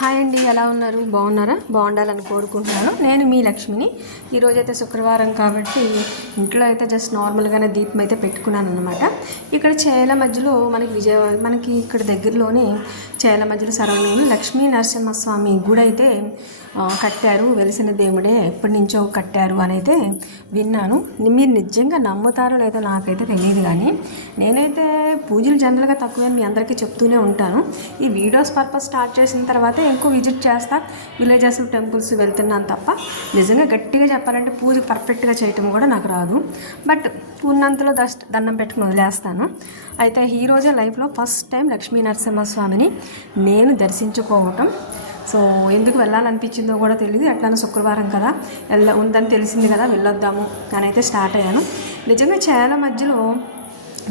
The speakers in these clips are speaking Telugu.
హాయ్ అండి, ఎలా ఉన్నారు? బాగున్నారా? బాగుండాలని కోరుకుంటున్నాను. నేను మీ లక్ష్మిని. ఈరోజైతే శుక్రవారం కాబట్టి ఇంట్లో అయితే జస్ట్ నార్మల్గానే దీపం అయితే పెట్టుకున్నాను అనమాట. ఇక్కడ చేల మధ్యలో మనకి ఇక్కడ దగ్గరలోనే చేల మధ్యలో సరౌండింగ్లో లక్ష్మీ నరసింహస్వామి గుడి అయితే కట్టారు. వెలిసిన దేవుడే ఎప్పటి నుంచో కట్టారు అని అయితే విన్నాను. మీరు నిజంగా నమ్ముతారో లేదో నాకైతే తెలియదు, కానీ నేనైతే పూజలు జనరల్గా తక్కువే మీ అందరికీ చెప్తూనే ఉంటాను. ఈ వీడియోస్ పర్పస్ స్టార్ట్ చేసిన తర్వాత ఎక్కువ విజిట్ చేస్తా, విలేజెస్ టెంపుల్స్ వెళ్తున్నాను తప్ప నిజంగా గట్టిగా చెప్పాలంటే పూజ పర్ఫెక్ట్గా చేయటం కూడా నాకు రాదు. బట్ ఉన్నంతలో దండం పెట్టుకుని వదిలేస్తాను. అయితే ఈరోజే లైఫ్లో ఫస్ట్ టైం లక్ష్మీ నరసింహస్వామిని నేను దర్శించుకోవటం. సో ఎందుకు వెళ్ళాలనిపించిందో కూడా తెలియదు. ఎట్లా శుక్రవారం కదా ఉందని తెలిసింది కదా, వెళ్ళొద్దాము అని అయితే స్టార్ట్ అయ్యాను. నిజంగా చాలా మధ్యలో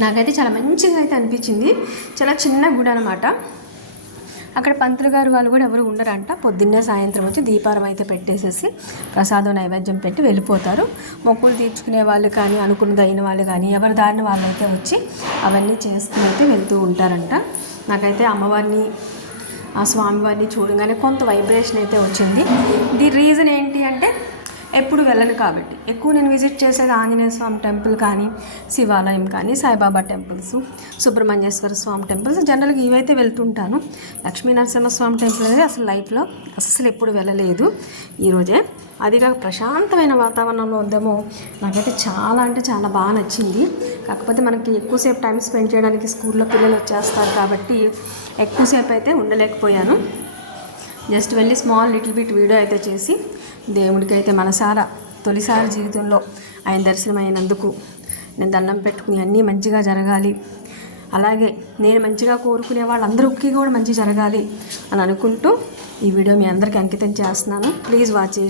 నాకైతే చాలా మంచిగా అయితే అనిపించింది. చాలా చిన్న గుడి అనమాట. అక్కడ పంతులు గారు వాళ్ళు కూడా ఎవరు ఉండరంట. పొద్దున్నే సాయంత్రం వచ్చి దీపారం అయితే పెట్టేసేసి ప్రసాదం నైవేద్యం పెట్టి వెళ్ళిపోతారు. మొక్కులు తీర్చుకునే వాళ్ళు కానీ, అనుకున్నది అయిన వాళ్ళు కానీ, ఎవరి దారిని వాళ్ళు అయితే వచ్చి అవన్నీ చేసుకుని అయితే వెళ్తూ ఉంటారంట. నాకైతే అమ్మవారిని, ఆ స్వామివారిని చూడగానే కొంత వైబ్రేషన్ అయితే వచ్చింది. దీని రీజన్ ఏంటి అంటే, ఎప్పుడు వెళ్ళను కాబట్టి ఎక్కువ నేను విజిట్ చేసేది ఆంజనేయ స్వామి టెంపుల్ కానీ, శివాలయం కానీ, సాయిబాబా టెంపుల్స్, సుబ్రహ్మణ్యేశ్వర స్వామి టెంపుల్స్, జనరల్గా ఇవైతే వెళ్తుంటాను. లక్ష్మీ నరసింహస్వామి టెంపుల్ అనేది అసలు లైఫ్లో అసలు ఎప్పుడు వెళ్ళలేదు. ఈరోజే అదిగా ప్రశాంతమైన వాతావరణంలో ఉందేమో. నాకైతే చాలా అంటే చాలా బాగా నచ్చింది. కాకపోతే మనకి ఎక్కువసేపు టైం స్పెండ్ చేయడానికి స్కూల్లో పిల్లలు వచ్చేస్తారు కాబట్టి ఎక్కువసేపు అయితే ఉండలేకపోయాను. జస్ట్ వెళ్ళి స్మాల్ లిటిల్ బిట్ వీడియో అయితే చేసి దేవుడికి అయితే మనసారా తొలిసారి జీవితంలో ఆయన దర్శనం అయినందుకు నేను దండం పెట్టుకుని అన్నీ మంచిగా జరగాలి, అలాగే నేను మంచిగా కోరుకునే వాళ్ళందరికీ కూడా మంచి జరగాలి అని అనుకుంటూ ఈ వీడియో మీ అందరికీ అంకితం చేస్తున్నాను. Please watch.